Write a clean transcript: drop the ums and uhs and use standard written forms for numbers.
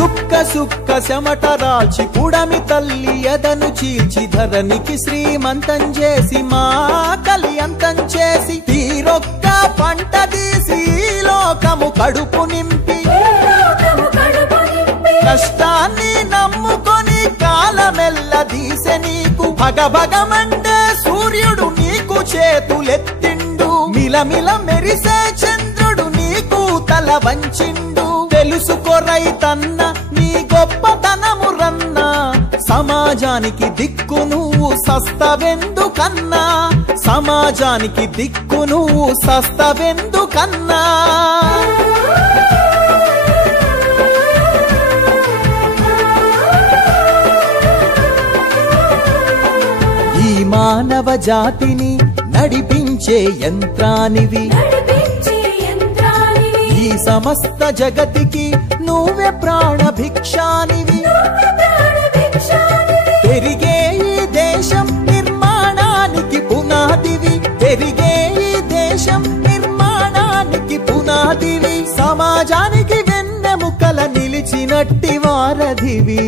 సుక్క సుక్క చెమటరాల్చి పుడమి తల్లి ఎదను చీల్చి ధరణికి శ్రీమంతం చేసి మా కలి అంతం చేసి తీరొక్క పంట తీసి లోకము కడుపు నింపి కష్టాన్ని నమ్ముకొని కాలమెల్ల దీసె నీకు భగభగమండే సూర్యుడు నీకు చేతులెత్తిండు మిలమిల మెరిసే చంద్రుడు నీకు తల వంచిండు తెలుసుకో రైతన్న నీ గొప్పతనము రన్నా సమాజానికి దిక్కు నువ్వు సస్తవెందుకన్నా సమాజానికి దిక్కు నువ్వు సస్తవెందుకన్నా ఈ మానవ జాతిని నడిపించే యంత్రానివి ఈ సమస్త జగతికి నువ్వే ప్రాణభిక్షానివి పెరిగే ఈ దేశం నిర్మాణానికి పునాదివి పెరిగే ఈ దేశం నిర్మాణానికి పునాదివి సమాజానికి వెన్నెముకల నిలిచినట్టి వారధివి